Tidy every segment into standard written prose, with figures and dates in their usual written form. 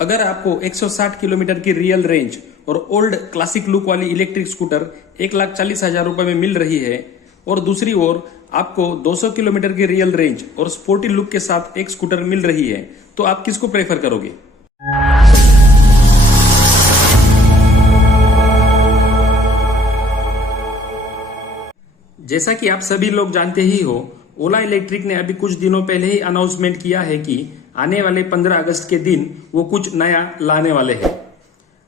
अगर आपको 160 किलोमीटर की रियल रेंज और ओल्ड क्लासिक लुक वाली इलेक्ट्रिक स्कूटर 1,40,000 रुपए में मिल रही है और दूसरी ओर आपको 200 किलोमीटर की रियल रेंज और स्पोर्टी लुक के साथ एक स्कूटर मिल रही है, तो आप किसको प्रेफर करोगे? जैसा कि आप सभी लोग जानते ही हो, ओला इलेक्ट्रिक ने अभी कुछ दिनों पहले ही अनाउंसमेंट किया है कि आने वाले 15 अगस्त के दिन वो कुछ नया लाने वाले हैं।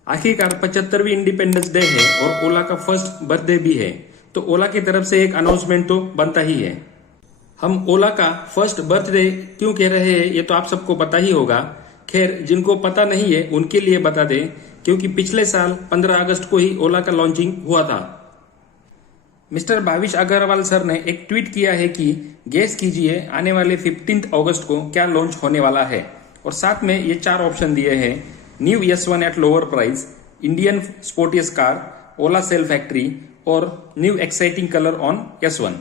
आखिरकार 75वीं इंडिपेंडेंस डे है और ओला का फर्स्ट बर्थडे भी है, तो ओला की तरफ से एक अनाउंसमेंट तो बनता ही है। हम ओला का फर्स्ट बर्थडे क्यों कह रहे हैं ये तो आप सबको पता ही होगा। खैर, जिनको पता नहीं है उनके लिए बता दें, क्योंकि पिछले साल 15 अगस्त को ही ओला का लॉन्चिंग हुआ था। मिस्टर भाविश अग्रवाल सर ने एक ट्वीट किया है कि गेस कीजिए आने वाले 15 अगस्त को क्या लॉन्च होने वाला है, और साथ में ये 4 ऑप्शन दिए हैं: new S1 at lower price, Indian sportiest car, Ola cell factory और new exciting colour on S1।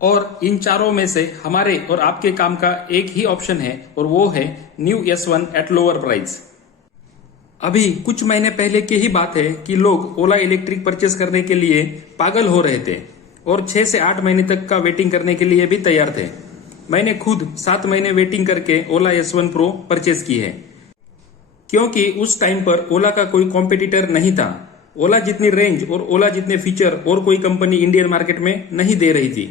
और इन चारों में से हमारे और आपके काम का एक ही ऑप्शन है और वो है new S1 at lower price. अभी कुछ महीने पहले की ही बात है कि लोग ओला इलेक्ट्रिक परचेस करने के लिए पागल हो रहे थे और 6 से 8 महीने तक का वेटिंग करने के लिए भी तैयार थे। मैंने खुद 7 महीने वेटिंग करके ओला S1 प्रो परचेस की है, क्योंकि उस टाइम पर ओला का कोई कॉम्पिटिटर नहीं था। ओला जितनी रेंज और ओला जितने फीचर और कोई कंपनी इंडियन मार्केट में नहीं दे रही थी।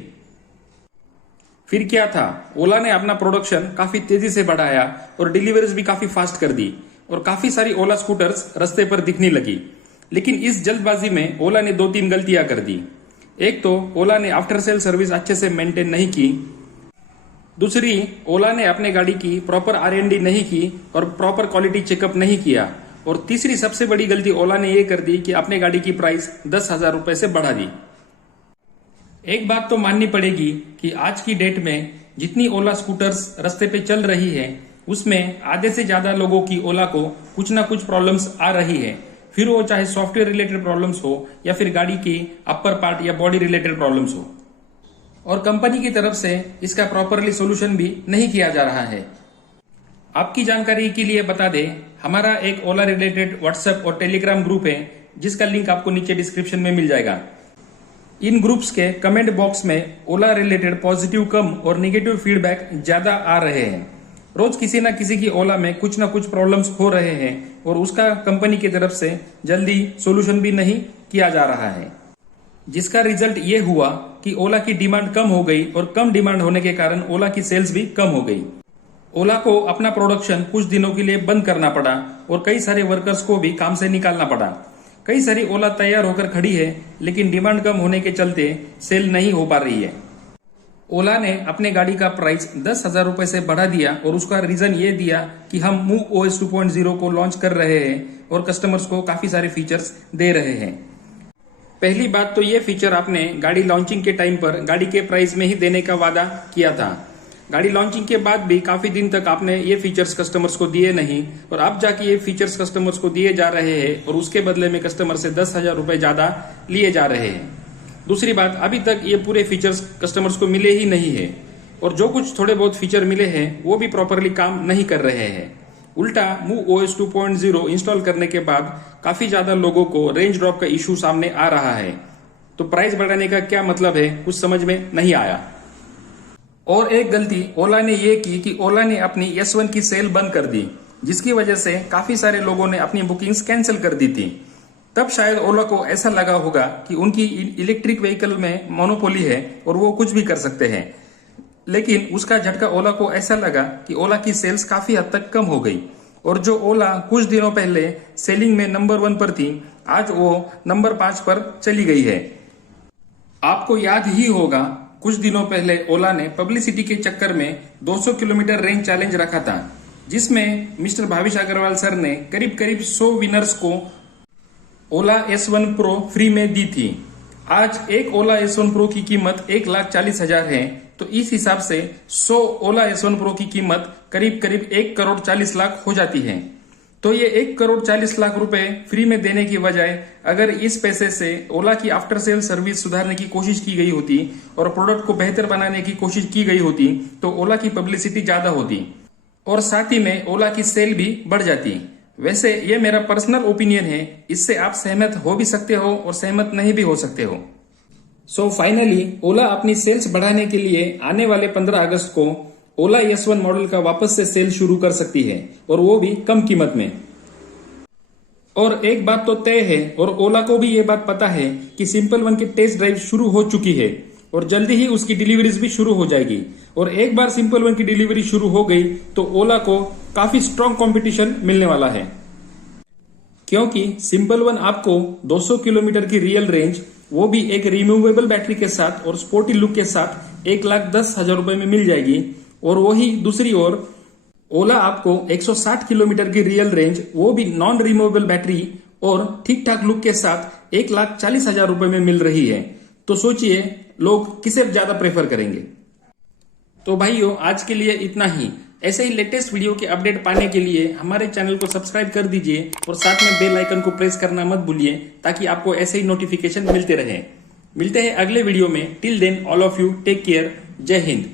फिर क्या था, ओला ने अपना प्रोडक्शन काफी तेजी से बढ़ाया और डिलीवरीज भी काफी फास्ट कर दी और काफी सारी ओला स्कूटर्स रास्ते पर दिखने लगी। लेकिन इस जल्दबाजी में ओला ने 2-3 गलतियां कर दी। एक तो ओला ने आफ्टर सेल सर्विस अच्छे से मेंटेन नहीं की, दूसरी ओला ने अपने गाड़ी की प्रॉपर R&D नहीं की और प्रॉपर क्वालिटी चेकअप नहीं किया, और तीसरी सबसे बड़ी गलती ओला ने ये कर दी कि अपने गाड़ी की प्राइस 10,000 रुपए से बढ़ा दी। एक बात तो माननी पड़ेगी कि आज की डेट में जितनी ओला स्कूटर्स रास्ते पे चल रही है उसमें आधे से ज्यादा लोगों की ओला को कुछ ना कुछ प्रॉब्लम्स आ रही है, फिर वो चाहे सॉफ्टवेयर रिलेटेड प्रॉब्लम्स हो या फिर गाड़ी की अपर पार्ट या बॉडी रिलेटेड प्रॉब्लम्स हो, और कंपनी की तरफ से इसका प्रॉपरली सोल्यूशन भी नहीं किया जा रहा है। आपकी जानकारी के लिए बता दें, हमारा एक ओला रिलेटेड व्हाट्सएप और टेलीग्राम ग्रुप है जिसका लिंक आपको नीचे डिस्क्रिप्शन में मिल जाएगा। इन ग्रुप्स के कमेंट बॉक्स में ओला रिलेटेड पॉजिटिव कम और नेगेटिव फीडबैक ज्यादा आ रहे हैं। रोज किसी ना किसी की ओला में कुछ ना कुछ प्रॉब्लम्स हो रहे हैं और उसका कंपनी की तरफ से जल्दी सोल्यूशन भी नहीं किया जा रहा है, जिसका रिजल्ट ये हुआ कि ओला की डिमांड कम हो गई और कम डिमांड होने के कारण ओला की सेल्स भी कम हो गई। ओला को अपना प्रोडक्शन कुछ दिनों के लिए बंद करना पड़ा और कई सारे वर्कर्स को भी काम से निकालना पड़ा। कई सारी ओला तैयार होकर खड़ी है, लेकिन डिमांड कम होने के चलते सेल नहीं हो पा रही है। ओला ने अपने गाड़ी का प्राइस 10,000 रुपए से बढ़ा दिया और उसका रीजन ये दिया कि हम MoveOS 2.0 को लॉन्च कर रहे हैं और कस्टमर्स को काफी सारे फीचर्स दे रहे हैं। पहली बात तो ये फीचर आपने गाड़ी लॉन्चिंग के टाइम पर गाड़ी के प्राइस में ही देने का वादा किया था। गाड़ी लॉन्चिंग के बाद भी काफी दिन तक आपने ये फीचर्स कस्टमर्स को दिए नहीं, और अब जाके ये फीचर्स कस्टमर्स को दिए जा रहे हैं और उसके बदले में कस्टमर से 10,000 रुपए ज्यादा लिए जा रहे हैं। दूसरी बात, अभी तक ये पूरे फीचर्स कस्टमर्स को मिले ही नहीं है, और जो कुछ थोड़े बहुत फीचर मिले हैं वो भी प्रॉपरली काम नहीं कर रहे हैं। उल्टा MoveOS 2.0 इंस्टॉल करने के बाद काफी ज्यादा लोगों को रेंज ड्रॉप का इशू सामने आ रहा है। तो प्राइस बढ़ाने का क्या मतलब है, कुछ समझ में नहीं आया। और एक गलती ओला ने ये की कि ओला ने अपनी S1 की सेल बंद कर दी, जिसकी वजह से काफी सारे लोगों ने अपनी बुकिंग्स कैंसिल कर दी थी। तब शायद ओला को ऐसा लगा होगा कि उनकी इलेक्ट्रिक व्हीकल में मोनोपोली है और वो कुछ भी कर सकते हैं, लेकिन उसका झटका ओला को ऐसा लगा कि ओला की सेल्स काफी हद तक कम हो गई, और जो ओला कुछ दिनों पहले सेलिंग में नंबर 1 पर थी, आज वो नंबर 5 पर चली गई है। आपको याद ही होगा, कुछ दिनों पहले ओला ने पब्लिसिटी के चक्कर में 200 किलोमीटर रेंज चैलेंज रखा था, जिसमें मिस्टर भाविश अग्रवाल सर ने करीब करीब 100 विनर्स को ओला S1 प्रो फ्री में दी थी। आज एक ओला S1 प्रो की कीमत 1,40,000 है, तो इस हिसाब से 100 ओला S1 प्रो की कीमत करीब करीब 1,40,00,000 हो जाती है। तो ये 1,40,00,000 रुपए फ्री में देने की बजाय अगर इस पैसे से ओला की आफ्टर सेल सर्विस सुधारने की कोशिश की गई होती और प्रोडक्ट को बेहतर बनाने की कोशिश की गई होती, तो ओला की पब्लिसिटी ज्यादा होती। और साथ ही में ओला की सेल भी बढ़ जाती। वैसे ये मेरा पर्सनल ओपिनियन है, इससे आप सहमत हो भी सकते हो और सहमत नहीं भी हो सकते हो। सो फाइनली ओला अपनी सेल्स बढ़ाने के लिए आने वाले 15 अगस्त को ओला S1 मॉडल का वापस से सेल शुरू कर सकती है, और वो भी कम कीमत में। और एक बात तो तय है, और ओला को भी ये बात पता है कि सिंपल वन की टेस्ट ड्राइव शुरू हो चुकी है और जल्दी ही उसकी डिलीवरीज भी शुरू हो जाएगी। और एक बार सिंपल वन की डिलीवरी शुरू हो गई तो ओला को काफी स्ट्रॉन्ग कंपटीशन मिलने वाला है, क्योंकि सिंपल वन आपको 200 किलोमीटर की रियल रेंज, वो भी एक रिमूवेबल बैटरी के साथ और स्पोर्टी लुक के साथ 1,10,000 रुपए में मिल जाएगी। और वही दूसरी ओर ओला आपको 160 किलोमीटर की रियल रेंज, वो भी नॉन रिमूवेबल बैटरी और ठीक ठाक लुक के साथ 1,40,000 रुपए में मिल रही है। तो सोचिए लोग किसे ज्यादा प्रेफर करेंगे। तो भाइयों आज के लिए इतना ही। ऐसे ही लेटेस्ट वीडियो के अपडेट पाने के लिए हमारे चैनल को सब्सक्राइब कर दीजिए और साथ में बेल आइकन को प्रेस करना मत भूलिए, ताकि आपको ऐसे ही नोटिफिकेशन मिलते रहे। मिलते हैं अगले वीडियो में। Till then all of you take care. जय हिंद।